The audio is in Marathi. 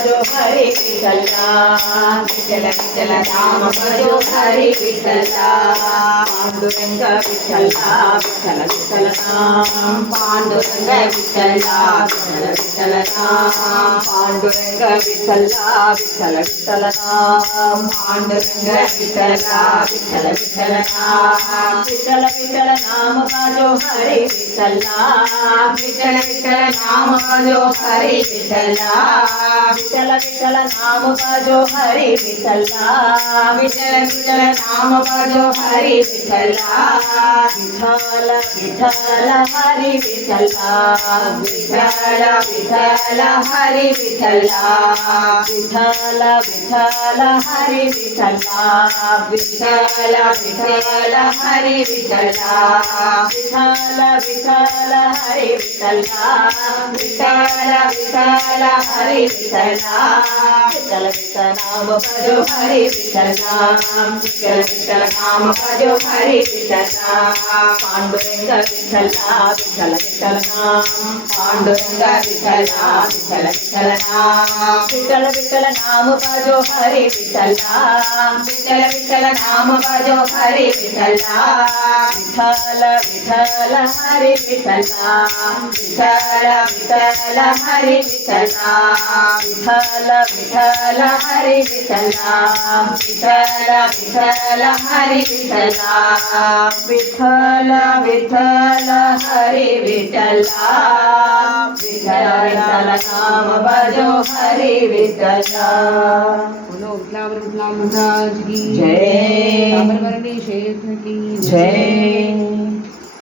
भजो हरी विठ्ठला विठ्ठल विठ्ठल नाम भजो हरी विठ्ठला पांडुरंग विठ्ठला विठ्ठल विठ्ठल नाम पांडुरंग विठ्ठला विठ्ठल विठ्ठल नाम पांडुरंग विठ्ठला विठ्ठल विठ्ठल नाम पांडुरंग विठ्ठला विठ्ठल विठ्ठल नाम विठ्ठल विठ्ठल नाम भजो हरी विठ्ठला विठ्ठल विठ्ठल नाम भजो हरी विठ्ठला विठ्ठल विठ्ठल नाम भजो हरी विठ्ठला विठ्ठल विठ्ठल नाम भजो हरी विठ्ठला विठ्ठल विठ्ठल हरी विठ्ठला विठ्ठल विठ्ठल हरी विठ्ठला विठ्ठल विठ्ठल हरी विठ्ठला विठ्ठल विठ्ठल हरी विठ्ठला विठ्ठल विठ्ठल हरी विठ्ठला विठ्ठल विठ्ठल हरी विठ्ठला विठ्ठल विठ्ठल नाम भजो हरी विठ्ठला विठ्ठल विठ्ठल नाम भजो हरी विठ्ठला पांडुरंग विठ्ठला विठ्ठल विठ्ठल नाम पांडुरंग विठ्ठला विठ्ठल विठ्ठल नाम विठ्ठल विठ्ठल नाम भजो हरी विठ्ठला विठ्ठल विठ्ठल नाम भजो हरी विठ्ठला विठ्ठल विठ्ठल हरी विठ्ठला विठ्ठल विठ्ठल हरी विठ्ठला विठ्ठल विठ्ठल हरी विठ्ठला विठ्ठल विठ्ठल हरी विठ्ठला विठ्ठल विठ्ठल हरी विठ्ठला विठ्ठल विठ्ठल नाम भजो हरी विठ्ठला बोलो विठला महाराज की जय ताम्रवर्णी शेठ की जय